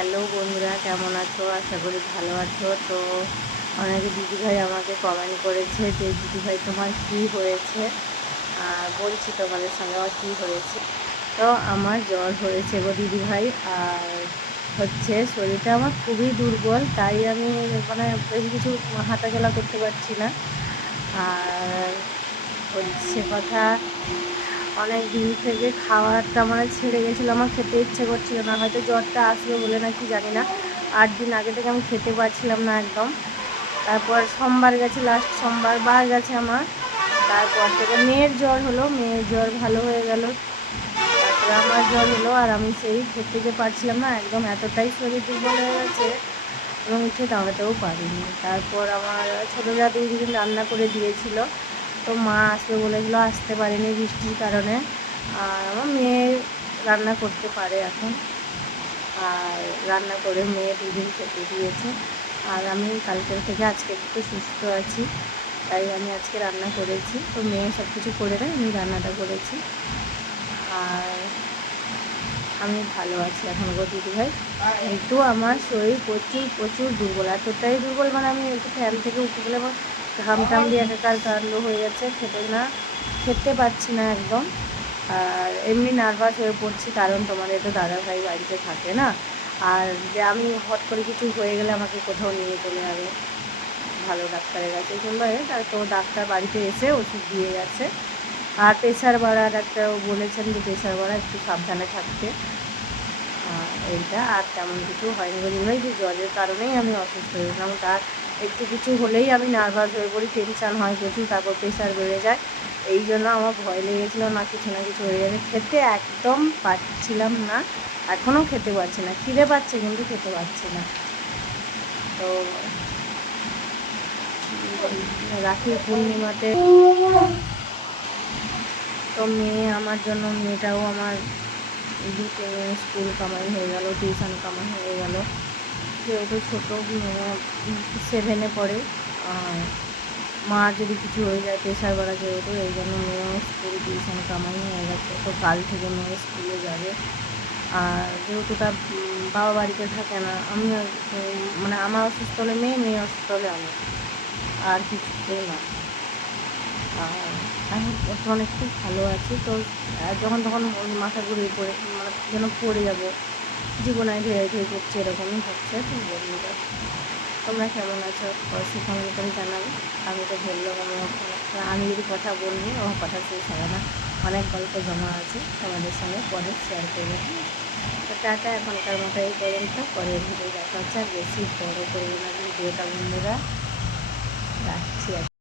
Hello বন্ধুরা, কেমন আছো? আশা করি ভালো আছো। তো অনেকে দিদিভাই আমাকে কমেন্ট করেছে যে দিদিভাই তোমার কী হয়েছে, বলছি তোমাদের সঙ্গে আমার কী হয়েছে। তো আমার জ্বর হয়েছে গো দিদিভাই, আর হচ্ছে শরীরটা আমার খুবই দুর্বল, তাই আমি বেশি কিছু হাঁটাচলা করতে পারছি না। আর হচ্ছে কথা, অনেক দিন থেকে খাওয়াটা ছেড়ে গেছিলো, আমার খেতে ইচ্ছে করছিল না, হয়তো জ্বরটা আসবে বলে না কি জানি না। 8 দিন আগে থেকে আমি খেতে পারছিলাম না একদম। তারপর সোমবার গেছে, লাস্ট সোমবার বার গেছে আমার। তারপর থেকে মেয়ের জ্বর হলো, মেয়ের জ্বর ভালো হয়ে গেল, তারপরে আমার জ্বর হলো, আর আমি সেই খেতে যে পারছিলাম না একদম, এতটাই শরীর দুর্বল হয়ে গেছে এবং উঠে দাঁড়াতেও পারিনি। তারপর আমার ছোটো যা 2 দিন রান্না করে দিয়েছিল, তো মা আসবে বলেছিল, আসতে পারেনি বৃষ্টির কারণে। আর আমার মেয়ে রান্না করতে পারে এখন, আর রান্না করে মেয়ে 2 দিন খেতে দিয়েছে। আর আমি কালকের থেকে আজকে একটু সুস্থ আছি, তাই আমি আজকে রান্না করেছি। তো মেয়ে সব কিছু করে দেয়, আমি রান্নাটা করেছি। আর আমি ভালো আছি এখন গো দিদিভাই, কিন্তু আমার শরীর প্রচুর প্রচুর দুর্বল, এতটাই দুর্বল আমি একটু ফ্যান থেকে উঠে গেলে আমার ঘাম টাম দিয়ে একাকার কাণ্ড হয়ে যাচ্ছে, খেতে পারছি না একদম। আর এমনি নার্ভাস হয়ে পড়ছি, কারণ তোমাদের তো দাদাভাই বাড়িতে থাকে না, আর যে আমি হট করে কিছু হয়ে গেলে আমাকে কোথাও নিয়ে চলে যাবে ভালো ডাক্তারের কাছে, কিংবা তো ডাক্তার বাড়িতে এসে ওষুধ দিয়ে গেছে। আর প্রেশার বাড়া, ডাক্তারও বলেছেন যে প্রেশার বাড়া, একটু সাবধানে থাকতে। এইটা আর তেমন কিছু হয়নি বলি ভাই, যে জ্বরের কারণেই আমি অসুস্থ হয়েছিলাম। তার একটু কিছু হলেই আমি নার্ভাস হয়ে পড়ি, টেনশান হয় প্রচুর, তারপর প্রেশার বেড়ে যায়। এই জন্য আমার ভয় লেগেছিলো না কিছু হয়ে যাবে। খেতে একদম পারছিলাম না, এখনও খেতে পারছি না, খিদে পাচ্ছে কিন্তু খেতে পারছি না। তো রাখির পূর্ণিমাতে তো মেয়ে আমার জন্য, মেয়েটাও আমার 2-3 স্কুল কামাই হয়ে গেল, টিউশন কামাই হয়ে গেল, যেহেতু ছোটো 7-এ পড়ে। আর মার যদি কিছু হয়ে যায়, প্রেশার বাড়া যেহেতু, এই জন্য মেয়েও স্কুল টিউশন কামাই হয়ে গেছে। তো কাল থেকে মেয়ে স্কুলে যাবে। আর যেহেতু তার বাবা বাড়িতে থাকে না, আমি আমার অসুস্থ হলে মেয়ে, মেয়ে অসুস্থ হলে আমি, আর কিছুতেই না। আর আমি বর্তমানে খুব ভালো আছি। তো যখন তখন মাথা ঘুরিয়ে পড়ে যেন পড়ে যাবো, জীবনে ধীরে করছে, এরকমই হচ্ছে। তো বন্ধুরা, তোমরা কেমন আছো অবশ্যই কমেন্ট করে জানাবে। আমি তো বললাম, আমি যদি কথা বলবো আমার কথা শেষ হবে না, অনেক গল্প জমা আছে, তোমাদের সঙ্গে পরে শেয়ার করবো। তো টাটা, এখনকার মতো এই পর্যন্ত, পরের ভিডিও দেখা হচ্ছে। আর বেশি বড় করবো না ভিডিওটা বন্ধুরা, রাখছি।